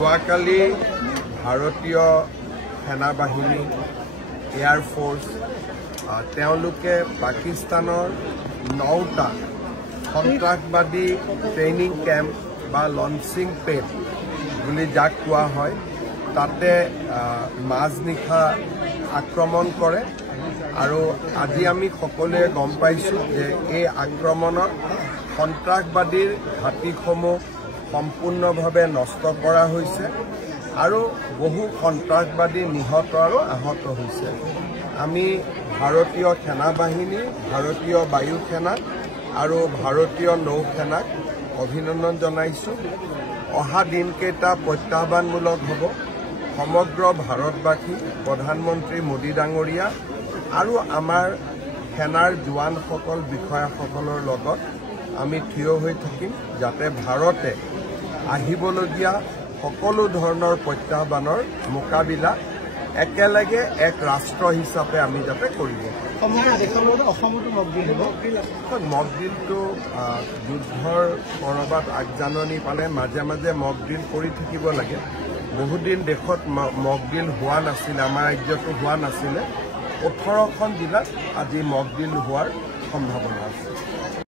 যোৱাকালি ভাৰতীয় সেনা বাহিনী এয়াৰ ফোৰ্স তেওঁলোকে পাকিস্তানৰ 9টা সন্ত্ৰাসবাদী ট্ৰেইনিং কেম্প বা লঞ্চিং পেড বুলি যাক কোৱা হয় তাতে মাজনিশা আক্ৰমণ কৰে আৰু আজি আমি সকলোৱে গম পাইছো যে এই আক্ৰমণত সন্ত্ৰাসবাদীৰ ঘাটিসমূহ সম্পূৰ্ণভাৱে নষ্ট কৰা হৈছে আৰু বহু সন্ত্ৰাসবাদী নিহত আৰু আহত হৈছে। আমি ভাৰতীয় সেনা বাহিনী, ভাৰতীয় বায়ু সেনা আৰু ভাৰতীয় নৌ সেনাক অভিনন্দন জনাইছো। অহা দিনকেইটা প্ৰত্যাহ্বানমূলক হ'ব। সমগ্ৰ ভাৰতবাসী প্ৰধানমন্ত্ৰী মোদী ডাঙৰীয়া আৰু আমাৰ সেনাৰ জোৱানসকল বিষয়াসকলৰ লগত আমি থিয় হৈ থাকিম যাতে ভাৰতে আহিবলগীয়া সকলো ধৰণৰ প্ৰত্যাহ্বানৰ মোকাবিলা একেলগে এক ৰাষ্ট্ৰ হিচাপে আমি যাতে কৰিব পাৰোঁ। মক ড্ৰিলটো যুদ্ধৰ কৰবাত আগজাননী পালে মাজে মাজে মক ড্ৰিল কৰি থাকিব লাগে। বহুদিন দেশত মক ড্ৰিল হোৱা নাছিলে, আমাৰ ৰাজ্যতো হোৱা নাছিলে। 18খন জিলাত আজি মক ড্ৰিল হোৱাৰ সম্ভাৱনা আছে।